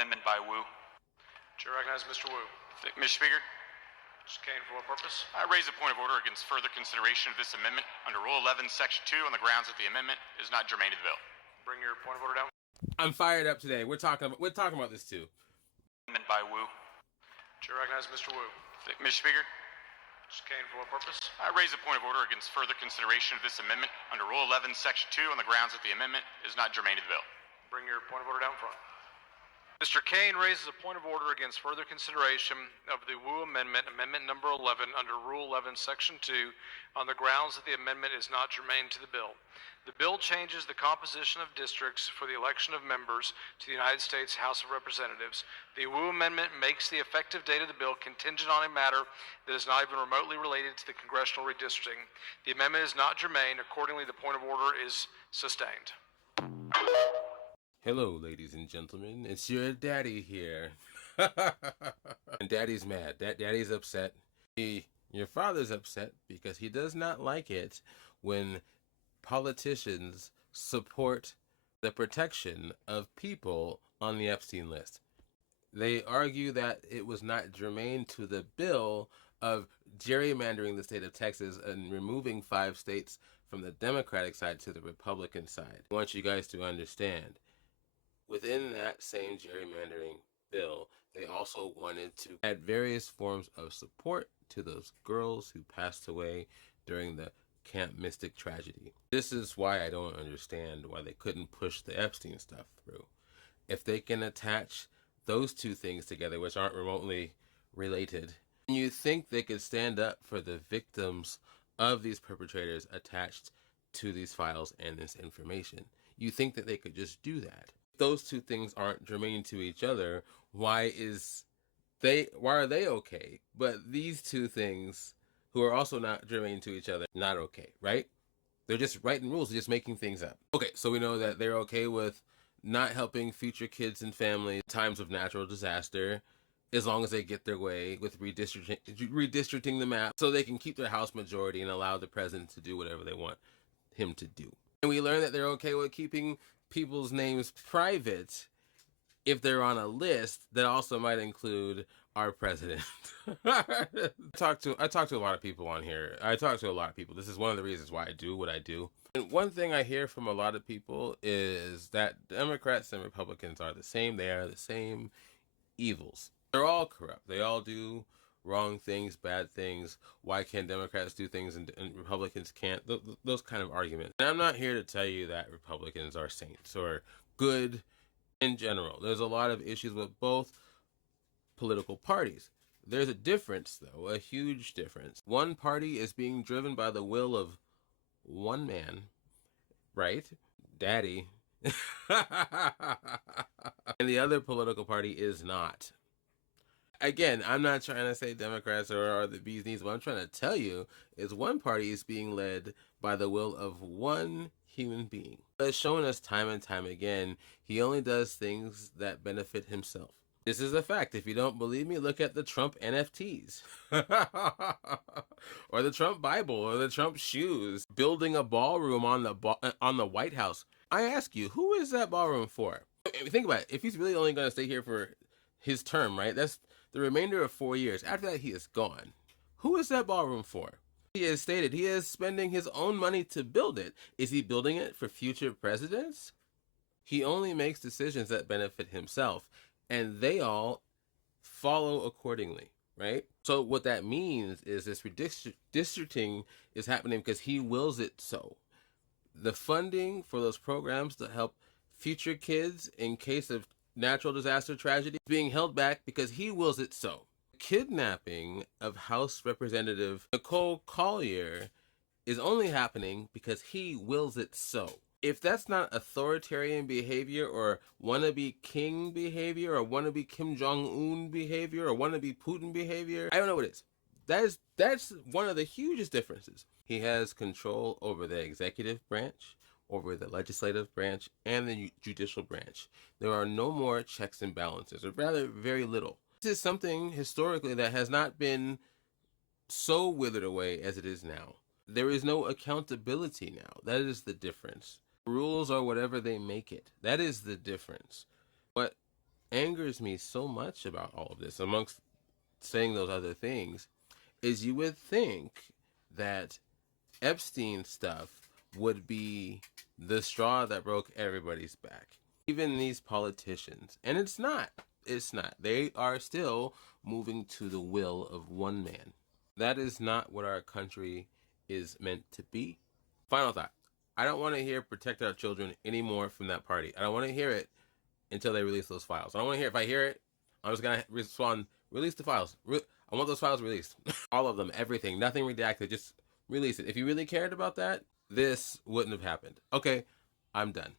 Amendment by Wu. Chair recognizes Mr. Wu. Mr. Speaker, Mr. Kane, for what purpose? I raise a point of order against further consideration of this amendment under Rule 11, Section 2, on the grounds that the amendment is not germane to the bill. Bring your point of order down. I'm fired up today. We're talking about this too. Amendment by Wu. Chair recognizes Mr. Wu. Mr. Speaker, Mr. Kane, for what purpose? I raise a point of order against further consideration of this amendment under Rule 11, Section 2, on the grounds that the amendment is not germane to the bill. Bring your point of order down front. Mr. Kane raises a point of order against further consideration of the Wu Amendment, Amendment number 11, under Rule 11, Section 2, on the grounds that the amendment is not germane to the bill. The bill changes the composition of districts for the election of members to the United States House of Representatives. The Wu Amendment makes the effective date of the bill contingent on a matter that is not even remotely related to the congressional redistricting. The amendment is not germane. Accordingly, the point of order is sustained. Hello, ladies and gentlemen. It's your daddy here. And daddy's mad. Daddy's upset. Your father's upset because he does not like it when politicians support the protection of people on the Epstein list. They argue that it was not germane to the bill of gerrymandering the state of Texas and removing 5 states from the Democratic side to the Republican side. I want you guys to understand, within that same gerrymandering bill, they also wanted to add various forms of support to those girls who passed away during the Camp Mystic tragedy. This is why I don't understand why they couldn't push the Epstein stuff through. If they can attach those two things together, which aren't remotely related, you think they could stand up for the victims of these perpetrators attached to these files and this information. You think that they could just do that. Those two things aren't germane to each other, why are they okay? But these two things, who are also not germane to each other, not okay, right? They're just writing rules, they're just making things up. Okay, so we know that they're okay with not helping future kids and families in times of natural disaster, as long as they get their way with redistricting the map so they can keep their House majority and allow the president to do whatever they want him to do. And we learn that they're okay with keeping people's names private if they're on a list that also might include our president. I talk to a lot of people on here. This is one of the reasons why I do what I do. And one thing I hear from a lot of people is that Democrats and Republicans are the same. They are the same evils. They're all corrupt. They all do wrong things, bad things. Why can Democrats do things and Republicans can't? Those kind of arguments. And I'm not here to tell you that Republicans are saints or good in general. There's a lot of issues with both political parties. There's a difference, though, a huge difference. One party is being driven by the will of one man, right? Daddy. And the other political party is not. Again, I'm not trying to say Democrats are the bee's knees. What I'm trying to tell you is one party is being led by the will of one human being. As shown us time and time again, he only does things that benefit himself. This is a fact. If you don't believe me, look at the Trump NFTs. Or the Trump Bible, or the Trump shoes. Building a ballroom on the White House. I ask you, who is that ballroom for? Think about it. If he's really only going to stay here for his term, right? That's the remainder of 4 years. After that, he is gone. Who is that ballroom for? He has stated he is spending his own money to build it. Is he building it for future presidents? He only makes decisions that benefit himself, and they all follow accordingly, right? So what that means is this redistricting is happening because he wills it so. The funding for those programs to help future kids in case of natural disaster tragedy is being held back because he wills it so. Kidnapping of House Representative Nicole Collier is only happening because he wills it so. If that's not authoritarian behavior or wannabe king behavior or wannabe Kim Jong-un behavior or wannabe Putin behavior, I don't know what it is. That's one of the hugest differences. He has control over the executive branch, over the legislative branch, and the judicial branch. There are no more checks and balances, or rather very little. This is something historically that has not been so withered away as it is now. There is no accountability now. That is the difference. Rules are whatever they make it. That is the difference. What angers me so much about all of this, amongst saying those other things, is you would think that Epstein stuff would be the straw that broke everybody's back. Even these politicians. And it's not. It's not. They are still moving to the will of one man. That is not what our country is meant to be. Final thought. I don't want to hear protect our children anymore from that party. I don't want to hear it until they release those files. I don't want to hear, if I hear it, I'm just going to respond, release the files. I want those files released. All of them, everything, nothing redacted, just release it. If you really cared about that, this wouldn't have happened. Okay, I'm done.